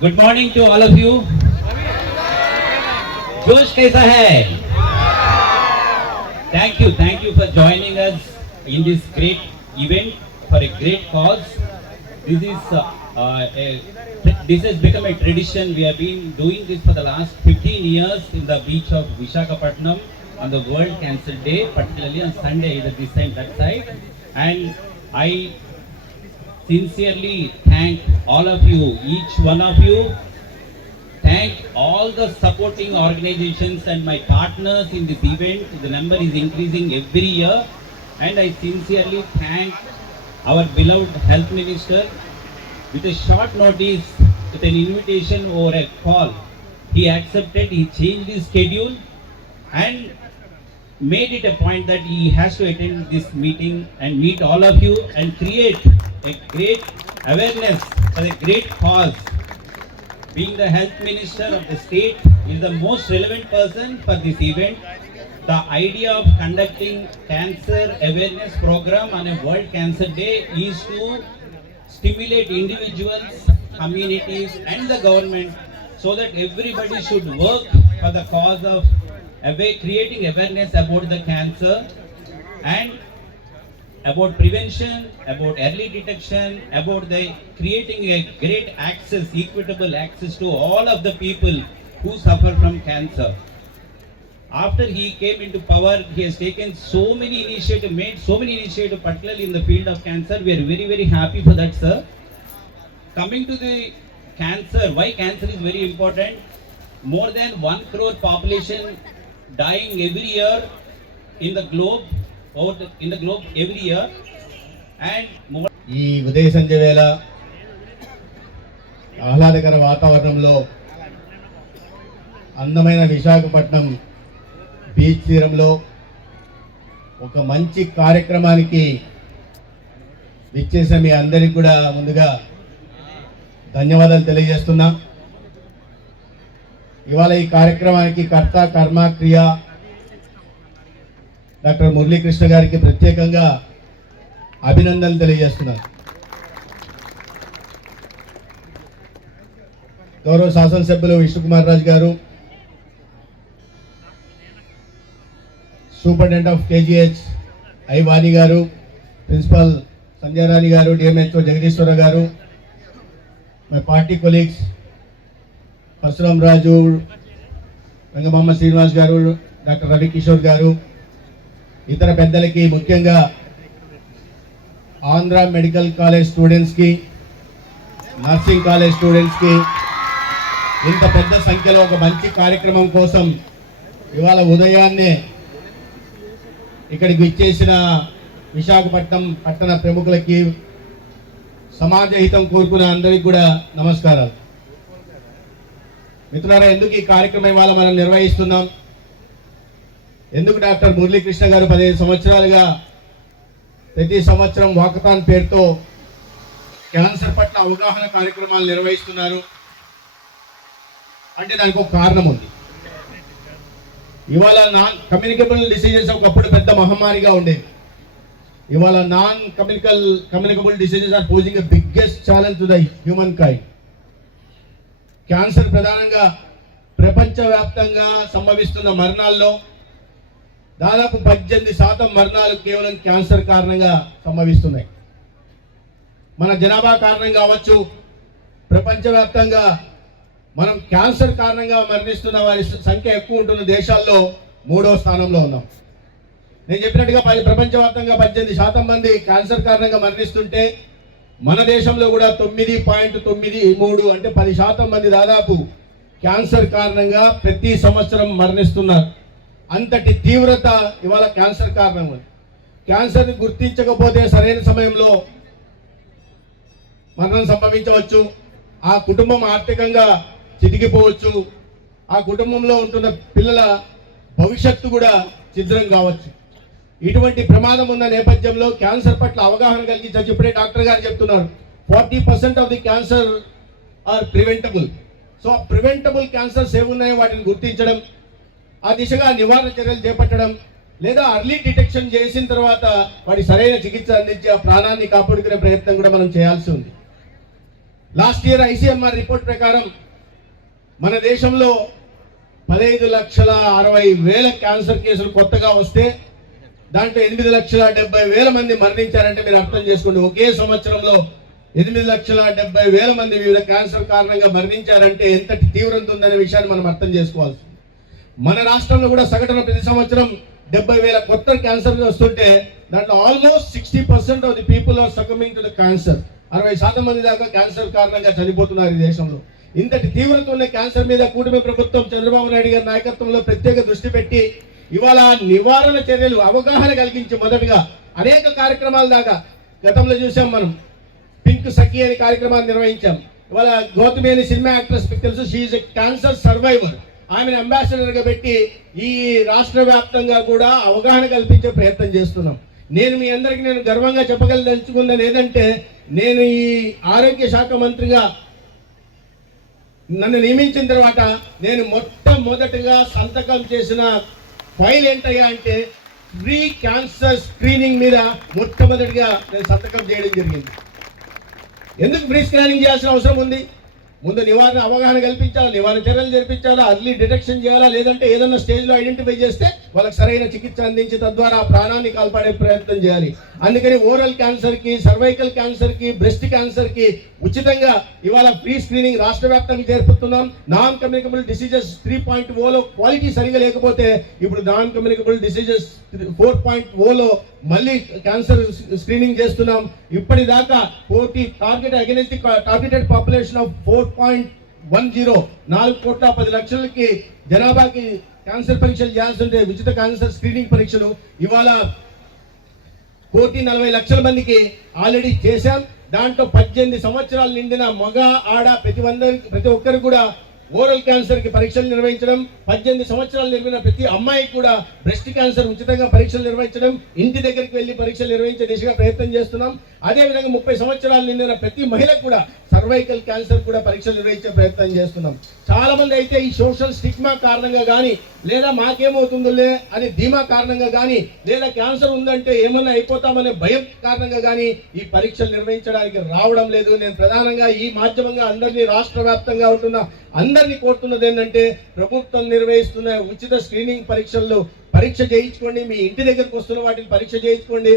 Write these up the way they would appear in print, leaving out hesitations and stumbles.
Good morning to all of you. जोश कैसा है? Thank you for joining us in this great event for a great cause. This has become a tradition. We have been doing this for the last 15 years in the beach of Visakhapatnam on the World Cancer Day, particularly on Sunday, either this side, that side. And I sincerely thank all of you, each one of you. Thank all the supporting organizations and my partners in this event. The number is increasing every year. And I sincerely thank our beloved Health Minister. With a short notice, with an invitation or a call, he accepted, he changed his schedule and made it a point that he has to attend this meeting and meet all of you and create a great awareness for a great cause. Being the Health Minister of the state is the most relevant person for this event. The idea of conducting cancer awareness program on a World Cancer Day is to stimulate individuals, communities and the government so that everybody should work for the cause of creating awareness about the cancer and about prevention, about early detection, about the creating a great access, equitable access to all of the people who suffer from cancer. After he came into power, he has taken so many initiatives, made so many initiatives, particularly in the field of cancer. We are very, very happy for that, sir. Coming to the cancer, why cancer is very important. More than 1 crore population dying every year in the globe, every year, and more. ఈ ఉదయ సంధ్య వేళ ఆహ్లాదకర వాతావరణంలో అందమైన Visakhapatnam beach తీరంలో ఒక మంచి కార్యక్రమానికి విచ్చేసిన మీ అందరికీ కూడా ముందుగా ధన్యవాదాలు తెలియజేస్తున్నా. ఇవాళ ఈ కార్యక్రమానికి కర్త కర్మ క్రియ డాక్టర్ మురళీకృష్ణ గారికి ప్రత్యేకంగా అభినందనలు తెలియజేస్తున్నారు. గౌరవ శాసనసభ్యులు విష్ణుకుమార్ రాజు గారు, సూపరింటెండెంట్ ఆఫ్ కేజీహెచ్ ఐ వాణి గారు, ప్రిన్సిపల్ సంజయ్ రాణి గారు, డిఎంహెచ్ఓ జగదీశ్వర గారు, మై పార్టీ కొలీగ్స్ పరశురామ్ రాజు, రంగమామ శ్రీనివాస్ గారు, డాక్టర్ రవికిషోర్ గారు, ఇతర పెద్దలకి, ముఖ్యంగా ఆంధ్ర మెడికల్ కాలేజ్ స్టూడెంట్స్కి, నర్సింగ్ కాలేజ్ స్టూడెంట్స్కి, ఇంత పెద్ద సంఖ్యలో ఒక మంచి కార్యక్రమం కోసం ఇవాళ ఉదయాన్నే ఇక్కడికి విచ్చేసిన విశాఖపట్నం పట్టణ ప్రముఖులకి, సమాజ హితం కోరుకున్న అందరికీ కూడా నమస్కారాలు. మిత్రులారా, ఎందుకు ఈ కార్యక్రమం ఇవాళ మనం నిర్వహిస్తున్నాం? ఎందుకు డాక్టర్ మురళీకృష్ణ గారు 15 సంవత్సరాలుగా ప్రతి సంవత్సరం వాకథాన్ పేరుతో క్యాన్సర్ పట్ల అవగాహన కార్యక్రమాలు నిర్వహిస్తున్నారు అంటే దానికి ఒక కారణం ఉంది. ఇవాళ నాన్ కమ్యూనికబుల్ డిసీజెస్ ఒకప్పుడు పెద్ద మహమ్మారిగా ఉండేది. ఇవాళ non communicable diseases are posing a biggest challenge to the humankind. Cancer ప్రధానంగా ప్రపంచవ్యాప్తంగా సంభవిస్తున్న మరణాల్లో దాదాపు 18% మరణాలు కేవలం క్యాన్సర్ కారణంగా సంభవిస్తున్నాయి. మన జనాభా కారణంగా కావచ్చు, ప్రపంచవ్యాప్తంగా మనం క్యాన్సర్ కారణంగా మరణిస్తున్న వారి సంఖ్య ఎక్కువ ఉంటున్న దేశాల్లో 3వ స్థానంలో ఉన్నాం. నేను చెప్పినట్టుగా ప్రపంచవ్యాప్తంగా 18% మంది క్యాన్సర్ కారణంగా మరణిస్తుంటే మన దేశంలో కూడా 9.93 అంటే 10% మంది దాదాపు క్యాన్సర్ కారణంగా ప్రతి సంవత్సరం మరణిస్తున్నారు. అంతటి తీవ్రత ఇవాళ క్యాన్సర్ కారణం. క్యాన్సర్ని గుర్తించకపోతే సరైన సమయంలో మరణం సంభవించవచ్చు. ఆ కుటుంబం ఆర్థికంగా చితికిపోవచ్చు. ఆ కుటుంబంలో ఉంటున్న పిల్లల భవిష్యత్తు కూడా ఛిద్రం కావచ్చు. ఇటువంటి ప్రమాదం ఉన్న నేపథ్యంలో క్యాన్సర్ పట్ల అవగాహన కలిగించవచ్చు. ఇప్పుడే డాక్టర్ గారు చెప్తున్నారు 40% of the cancer are preventable. So preventable cancers ఏమున్నాయో వాటిని గుర్తించడం, ఆ దిశగా నివారణ చర్యలు చేపట్టడం, లేదా అర్లీ డిటెక్షన్ చేసిన తర్వాత వాటి సరైన చికిత్స అందించి ఆ ప్రాణాన్ని కాపాడుకునే ప్రయత్నం కూడా మనం చేయాల్సి ఉంది. లాస్ట్ ఇయర్ ICMR రిపోర్ట్ ప్రకారం మన దేశంలో 15,60,000 క్యాన్సర్ కేసులు కొత్తగా వస్తే దాంట్లో 8,70,000 మంది మరణించారంటే మీరు అర్థం చేసుకోండి. ఒకే సంవత్సరంలో 8,70,000 మంది వివిధ క్యాన్సర్ కారణంగా మరణించారంటే ఎంతటి తీవ్రత ఉందనే విషయాన్ని మనం అర్థం చేసుకోవాల్సి. మన రాష్ట్రంలో కూడా సగటున ప్రతి సంవత్సరం 70,000 కొత్త క్యాన్సర్ వస్తుంటే దాంట్లో almost 60% of the people are succumbing to the cancer. 60% మంది దాకా క్యాన్సర్ కారణంగా చనిపోతున్నారు ఈ దేశంలో. ఇంతటి తీవ్రత ఉన్న క్యాన్సర్ మీద కూటమి ప్రభుత్వం చంద్రబాబు నాయుడు గారి నాయకత్వంలో ప్రత్యేక దృష్టి పెట్టి ఇవాళ నివారణ చర్యలు అవగాహన కలిగించి మొదటగా అనేక కార్యక్రమాల దాకా గతంలో చూసాం. మనం పింక్ సఖీ అనే కార్యక్రమాన్ని నిర్వహించాం. ఇవాళ గౌతమి అనే సినిమా యాక్ట్రెస్ మీకు తెలుసు, షీఈ్ ఎ క్యాన్సర్ సర్వైవర్. ఆమెను అంబాసిడర్గా పెట్టి ఈ రాష్ట్ర వ్యాప్తంగా కూడా అవగాహన కల్పించే ప్రయత్నం చేస్తున్నాం. నేను మీ అందరికీ నేను గర్వంగా చెప్పగలదలుచుకున్నది ఏంటంటే, నేను ఈ ఆరోగ్య శాఖ మంత్రిగా నన్ను నియమించిన తర్వాత నేను మొట్టమొదటిగా సంతకం చేసిన ఫైల్ ఏంటయ్యా అంటే ఫ్రీ క్యాన్సర్ స్క్రీనింగ్ మీద మొట్టమొదటిగా నేను సంతకం చేయడం జరిగింది. ఎందుకు ఫ్రీ స్క్రీనింగ్ చేయాల్సిన అవసరం ఉంది? ముందు నివారణ అవగాహన కల్పించాలా, నివారణ చర్యలు జరిపించాలా, అర్లీ డిటెక్షన్ చేయాలా, లేదంటే ఏదైనా స్టేజ్లో ఐడెంటిఫై చేస్తే వాళ్ళకి సరైన చికిత్స అందించి తద్వారా ప్రాణాన్ని కాపాడే ప్రయత్నం చేయాలి. అందుకని ఓరల్ క్యాన్సర్కి, సర్వైకల్ క్యాన్సర్కి, బ్రెస్ట్ క్యాన్సర్కి ఉచితంగా ఇవాళ ఫ్రీ స్క్రీనింగ్ రాష్ట్ర వ్యాప్తంగా జరుపుతున్నాం. నాన్ కమ్యూనికబుల్ డిసీజెస్ 3.0లో క్వాలిటీ సరిగా లేకపోతే ఇప్పుడు నాన్ కమ్యూనికబుల్ డిసీజెస్ 4.0లో మళ్ళీ క్యాన్సర్ స్క్రీనింగ్ చేస్తున్నాం. ఇప్పటిదాకా టార్గెటెడ్ పాపులేషన్ ఆఫ్ 4.10 4,10,00,000కి జనాభాకి క్యాన్సర్ పరీక్షలు చేయాల్సి ఉంటే ఉచిత క్యాన్సర్ స్క్రీనింగ్ పరీక్షలు ఇవాళ 1,40,00,000 మందికి ఆల్రెడీ చేశాం. దాంట్లో 18 సంవత్సరాలు నిండిన మగ ఆడ ప్రతి ఒక్కరికి కూడా ఓరల్ క్యాన్సర్ కి పరీక్షలు నిర్వహించడం, 18 సంవత్సరాలు నిండిన ప్రతి అమ్మాయికి కూడా బ్రెస్ట్ క్యాన్సర్ ఉచితంగా పరీక్షలు నిర్వహించడం, ఇంటి దగ్గరికి వెళ్ళి పరీక్షలు నిర్వహించే దిశగా ప్రయత్నం చేస్తున్నాం. అదేవిధంగా 30 సంవత్సరాలు నిండిన ప్రతి మహిళకు కూడా సర్వైకల్ క్యాన్సర్ కూడా పరీక్షలు నిర్వహించే ప్రయత్నం చేస్తున్నాం. చాలా మంది అయితే ఈ సోషల్ స్టిగ్మా కారణంగా కానీ, లేదా మాకేమవుతుందిలే అని ధీమా కారణంగా కానీ, లేదా క్యాన్సర్ ఉందంటే ఏమన్నా అయిపోతామనే భయం కారణంగా కానీ ఈ పరీక్షలు నిర్వహించడానికి రావడం లేదు. నేను ప్రధానంగా ఈ మాధ్యమంగా అందరినీ రాష్ట్ర వ్యాప్తంగా ఉంటున్న అందరినీ కోరుతున్నది ఏంటంటే, ప్రభుత్వం నిర్వహిస్తున్న ఉచిత స్క్రీనింగ్ పరీక్షల్లో పరీక్ష చేయించుకోండి. మీ ఇంటి దగ్గరకు వస్తున్న వాటిని పరీక్ష చేయించుకోండి.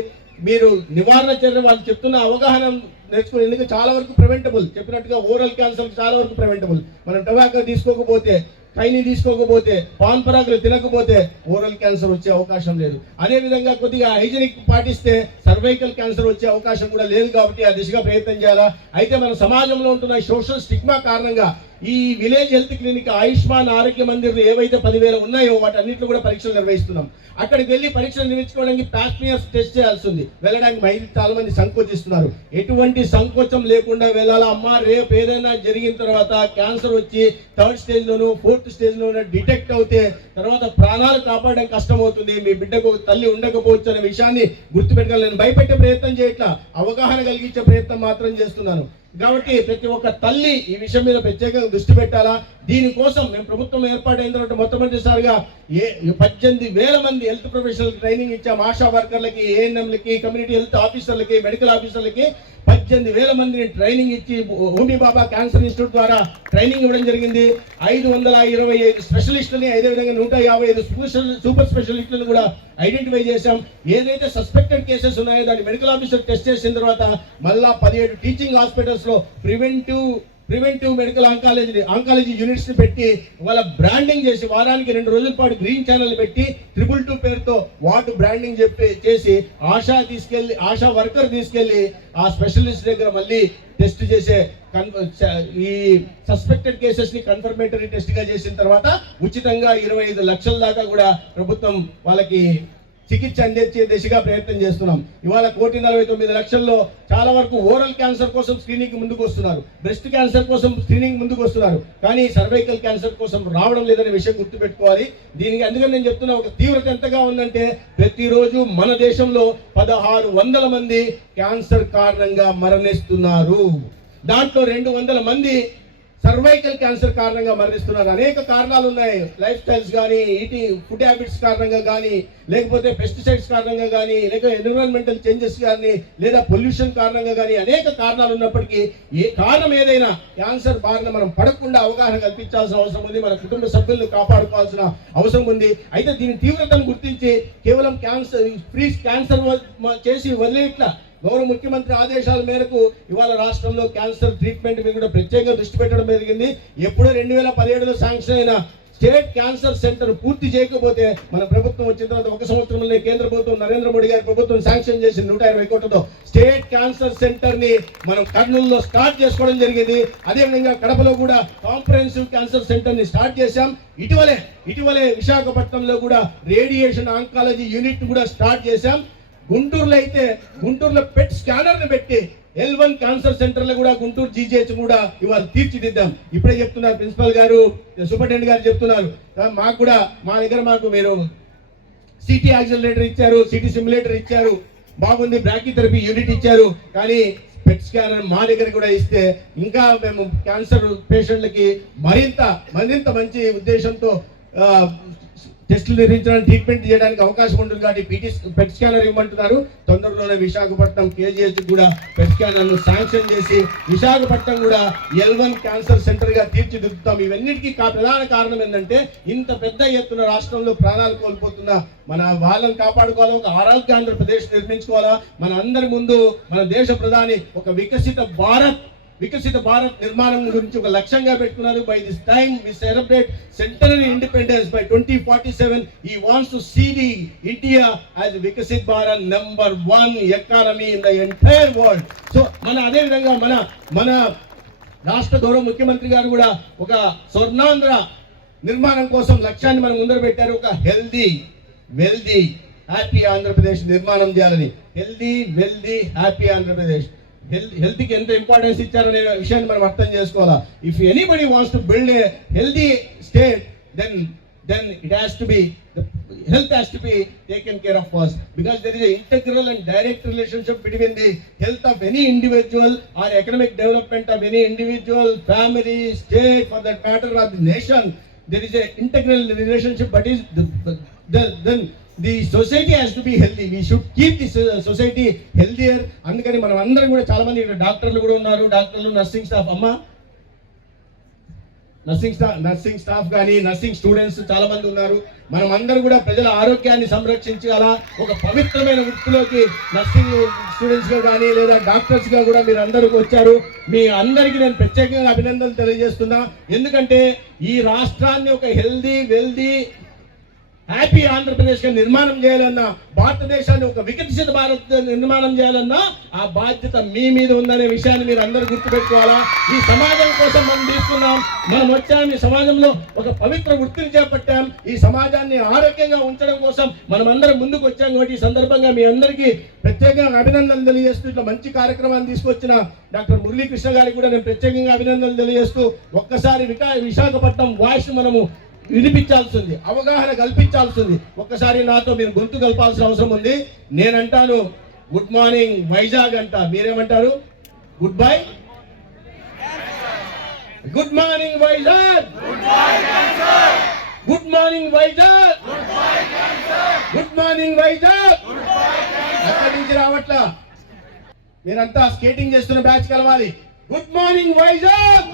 మీరు నివారణ చర్య వాళ్ళు చెప్తున్న అవగాహన నేర్చుకోండి. ఎందుకంటే చాలా వరకు ప్రివెంటబుల్, చెప్పినట్టుగా ఓరల్ క్యాన్సర్ చాలా వరకు ప్రివెంటబుల్. మనం టొబాకో తీసుకోకపోతే, ఖైనీ తీసుకోకపోతే, పాన్ పరాగులు తినకపోతే ఓరల్ క్యాన్సర్ వచ్చే అవకాశం లేదు. అదేవిధంగా కొద్దిగా హైజీనిక్ పాటిస్తే సర్వైకల్ క్యాన్సర్ వచ్చే అవకాశం కూడా లేదు. కాబట్టి ఆ దిశగా ప్రయత్నం చేయాలా. అయితే మన సమాజంలో ఉంటున్న సోషల్ స్టిగ్మా కారణంగా ఈ విలేజ్ హెల్త్ క్లినిక్, ఆయుష్మాన్ ఆరోగ్య మందిర్ ఏవైతే 10,000 ఉన్నాయో వాటన్నింటిలో కూడా పరీక్షలు నిర్వహిస్తున్నాం. అక్కడికి వెళ్ళి పరీక్షలు నిర్వహించుకోవడానికి ప్యాస్మియర్స్ టెస్ట్ చేయాల్సి ఉంది. వెళ్ళడానికి మహిళలు చాలా మంది సంకోచిస్తున్నారు. ఎటువంటి సంకోచం లేకుండా వెళ్ళాలా. అమ్మ రేపు ఏదైనా జరిగిన తర్వాత క్యాన్సర్ వచ్చి 3rd స్టేజ్లోనూ 4th స్టేజ్లోనూ డిటెక్ట్ అవుతే తర్వాత ప్రాణాలు కాపాడడం కష్టం అవుతుంది. మీ బిడ్డకు తల్లి ఉండకపోవచ్చు అనే విషయాన్ని గుర్తుపెట్టాలి. నేను భయపెట్టే ప్రయత్నం చేయట్లా, అవగాహన కలిగించే ప్రయత్నం మాత్రం చేస్తున్నాను. కాబట్టి ప్రతి ఒక్క తల్లి ఈ విషయం మీద ప్రత్యేకంగా దృష్టి పెట్టాలా. దీనికోసం మేము ప్రభుత్వం ఏర్పాటైన తర్వాత మొట్టమొదటిసారిగా 18,000 మంది హెల్త్ ప్రొఫెషనల్ ట్రైనింగ్ ఇచ్చాం. ఆశా వర్కర్లకి, ఏఎన్ఎంలకి, కమ్యూనిటీ హెల్త్ ఆఫీసర్లకి, మెడికల్ ఆఫీసర్లకి 18,000 మందిని ట్రైనింగ్ ఇచ్చి హోమీ బాబా క్యాన్సర్ ఇన్స్టిట్యూట్ ద్వారా ట్రైనింగ్ ఇవ్వడం జరిగింది. 525 స్పెషలిస్టులని, అదేవిధంగా 155 సూపర్ స్పెషలిస్టులను కూడా ఐడెంటిఫై చేశాం. ఏదైతే సస్పెక్టెడ్ కేసెస్ ఉన్నాయో దాన్ని మెడికల్ ఆఫీసర్ టెస్ట్ చేసిన తర్వాత మళ్ళా 17 టీచింగ్ హాస్పిటల్స్ లో ప్రివెంటివ్ మెడికల్ ఆంకాలజీ యూనిట్స్ ని పెట్టి వాళ్ళ బ్రాండింగ్ చేసి వారానికి 2 రోజుల పాటు గ్రీన్ ఛానల్ పెట్టి 222 పేరుతో వార్డు బ్రాండింగ్ చేసి ఆశా వర్కర్ తీసుకెళ్లి ఆ స్పెషలిస్ట్ దగ్గర మళ్ళీ టెస్ట్ చేసే ఈ సస్పెక్టెడ్ కేసెస్ ని కన్ఫర్మేటరీ టెస్ట్ గా చేసిన తర్వాత ఉచితంగా 25 లక్షల దాకా కూడా ప్రభుత్వం వాళ్ళకి చికిత్స అందించే దిశగా ప్రయత్నం చేస్తున్నాం. ఇవాళ 1,49,00,000లో చాలా వరకు ఓరల్ క్యాన్సర్ కోసం స్క్రీనింగ్ ముందుకు వస్తున్నారు, బ్రెస్ట్ క్యాన్సర్ కోసం స్క్రీనింగ్ ముందుకు వస్తున్నారు, కానీ సర్వైకల్ క్యాన్సర్ కోసం రావడం లేదనే విషయం గుర్తుపెట్టుకోవాలి. దీనికి అందుకని నేను చెప్తున్నా, ఒక తీవ్రత ఎంతగా ఉందంటే ప్రతిరోజు మన దేశంలో 1,600 మంది క్యాన్సర్ కారణంగా మరణిస్తున్నారు. దాంట్లో 200 మంది సర్వైకల్ క్యాన్సర్ కారణంగా మరణిస్తున్నారు. అనేక కారణాలు ఉన్నాయి. లైఫ్ స్టైల్స్ కానీ, ఫుడ్ హ్యాబిట్స్ కారణంగా కానీ, లేకపోతే పెస్టిసైడ్స్ కారణంగా కానీ, లేక ఎన్విరాన్మెంటల్ చేంజెస్ కానీ, లేదా పొల్యూషన్ కారణంగా కానీ అనేక కారణాలు ఉన్నప్పటికీ ఏ కారణం ఏదైనా క్యాన్సర్ బారిన మనం పడకుండా అవగాహన కల్పించాల్సిన అవసరం ఉంది. మన కుటుంబ సభ్యులను కాపాడుకోవాల్సిన అవసరం ఉంది. అయితే దీని తీవ్రతను గుర్తించి కేవలం క్యాన్సర్ చేసి వదిలేట్లా గౌరవ ముఖ్యమంత్రి ఆదేశాల మేరకు ఇవాళ రాష్ట్రంలో క్యాన్సర్ ట్రీట్మెంట్ మీద కూడా ప్రత్యేకంగా దృష్టి పెట్టడం జరిగింది. ఎప్పుడో 2017లో శాంక్షన్ అయిన స్టేట్ క్యాన్సర్ సెంటర్ పూర్తి చేయకపోతే మన ప్రభుత్వం వచ్చిన తర్వాత 1 సంవత్సరంలో కేంద్ర ప్రభుత్వం నరేంద్ర మోడీ గారి ప్రభుత్వం శాంక్షన్ చేసి 120 కోట్లతో స్టేట్ క్యాన్సర్ సెంటర్ ని మనం కర్నూలులో స్టార్ట్ చేసుకోవడం జరిగింది. అదేవిధంగా కడపలో కూడా కాంప్రహెన్సివ్ క్యాన్సర్ సెంటర్ ని స్టార్ట్ చేశాం. ఇటీవలే విశాఖపట్నంలో కూడా రేడియేషన్ ఆంకాలజీ యూనిట్ కూడా స్టార్ట్ చేశాం. గుంటూరులో పెట్ స్కానర్ ని పెట్టి L1 క్యాన్సర్ సెంటర్ లో కూడా గుంటూరు GGH కూడా ఇవాళ తీర్చిదిద్దాం. ఇప్పుడే చెప్తున్నారు ప్రిన్సిపల్ గారు, సూపరింటెండెంట్ గారు చెప్తున్నారు, మా దగ్గర మీరు CT యాక్సిలరేటర్ ఇచ్చారు, CT సిమ్యులేటర్ ఇచ్చారు, బాగుంది, బ్రాకీథెరపీ యూనిట్ ఇచ్చారు. కానీ పెట్ స్కానర్ మా దగ్గర కూడా ఇస్తే ఇంకా మేము క్యాన్సర్ పేషెంట్లకి మరింత మంచి ఉద్దేశంతో టెస్టులు నిర్వహించడానికి, ట్రీట్మెంట్ చేయడానికి అవకాశం ఉంటుంది. కాబట్టి పెట్ స్కానర్ ఇవ్వమంటున్నారు. తొందరలోనే విశాఖపట్నం KGH కూడా పెట్ స్కానర్ను శాంక్షన్ చేసి విశాఖపట్నం కూడా L1 క్యాన్సర్ సెంటర్ గా తీర్చిదిద్దుతాం. ఇవన్నిటికీ ప్రధాన కారణం ఏంటంటే ఇంత పెద్ద ఎత్తున రాష్ట్రంలో ప్రాణాలు కోల్పోతున్న మన వాళ్ళని కాపాడుకోవాలా, ఒక ఆరోగ్య ఆంధ్రప్రదేశ్ నిర్మించుకోవాలా. మన అందరి ముందు మన దేశ ప్రధాని ఒక వికసిత భారత్ నిర్మాణం గురించి ఒక లక్ష్యంగా పెట్టుకున్నారు. By this time we celebrate centenary independence by 2047. he wants to see the India as Viksit Bharat number 1 economy in the entire world. So అదే విధంగా మన రాష్ట్ర గౌరవ ముఖ్యమంత్రి గారు కూడా ఒక స్వర్ణాంధ్ర నిర్మాణం కోసం లక్ష్యాన్ని మనం ముందర పెట్టారు. ఒక హెల్దీ వెల్దీ హ్యాపీ ఆంధ్రప్రదేశ్ నిర్మాణం చేయాలని. Healthy wealthy happy Andhra Pradesh. హెల్త్కి ఎంత ఇంపార్టెన్స్ ఇచ్చారనే విషయాన్ని మనం అర్థం చేసుకోవాలా. If anybody wants to build a healthy state, then it has to be, the health has to be taken care of first, because there is an integral and direct relationship between the health of any individual or economic development of any individual, family, state, for that matter, or the nation. There is an integral relationship, but is then the society has to be healthy. We should keep the society healthier. అందుకని మనం అందరం కూడా చాలా మంది డాక్టర్లు కూడా ఉన్నారు, డాక్టర్లు, నర్సింగ్ స్టాఫ్, నర్సింగ్ స్టాఫ్ కానీ నర్సింగ్ స్టూడెంట్స్ చాలా మంది ఉన్నారు. మనం అందరూ కూడా ప్రజల ఆరోగ్యాన్ని సంరక్షించాలా. ఒక పవిత్రమైన వృత్తిలోకి నర్సింగ్ స్టూడెంట్స్ గా కానీ లేదా డాక్టర్స్ గా కూడా మీరు అందరూ వచ్చారు. మీ అందరికీ నేను ప్రత్యేకంగా అభినందనలు తెలియజేస్తున్నా. ఎందుకంటే ఈ రాష్ట్రాన్ని ఒక హెల్దీ వెల్దీ హ్యాపీ ఆంధ్రప్రదేశ్ గా నిర్మాణం చేయాలన్నా, భారతదేశాన్ని ఒక వికసిత భారత్ నిర్మాణం చేయాలన్నా ఆ బాధ్యత మీ మీద ఉందనే విషయాన్ని మీరు అందరూ గుర్తుపెట్టుకోవాలా. ఈ సమాజం కోసం మనం వచ్చాం. ఈ సమాజంలో ఒక పవిత్ర వృత్తిని చేపట్టాం. ఈ సమాజాన్ని ఆరోగ్యంగా ఉంచడం కోసం మనం అందరం ముందుకు వచ్చాం. కాబట్టి ఈ సందర్భంగా మీ అందరికీ ప్రత్యేకంగా అభినందనలు తెలియజేస్తూ ఇట్లా మంచి కార్యక్రమాన్ని తీసుకొచ్చిన డాక్టర్ మురళీకృష్ణ గారికి కూడా నేను ప్రత్యేకంగా అభినందనలు తెలియజేస్తూ ఒక్కసారి విశాఖపట్నం వాయిస్ మనము వినిపించాల్సింది, అవగాహన కల్పించాల్సింది. ఒక్కసారి నాతో మీరు గొంతు కలపాల్సిన అవసరం ఉంది. నేనంటాను గుడ్ మార్నింగ్ వైజాగ్ అంట, మీరేమంటారు? Good bye, good morning Vizag, good morning Vizag, good morning Vizag. అక్కడి నుంచి రావట్లా, మీరంతా స్కేటింగ్ చేస్తున్న బ్యాచ్ కలవాలి. Good morning Vizag,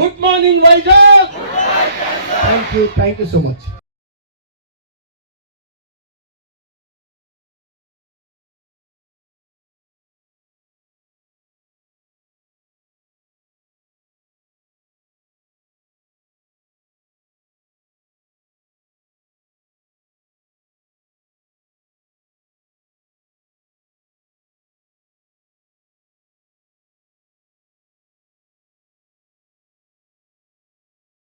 good morning Vizag. Thank you so much.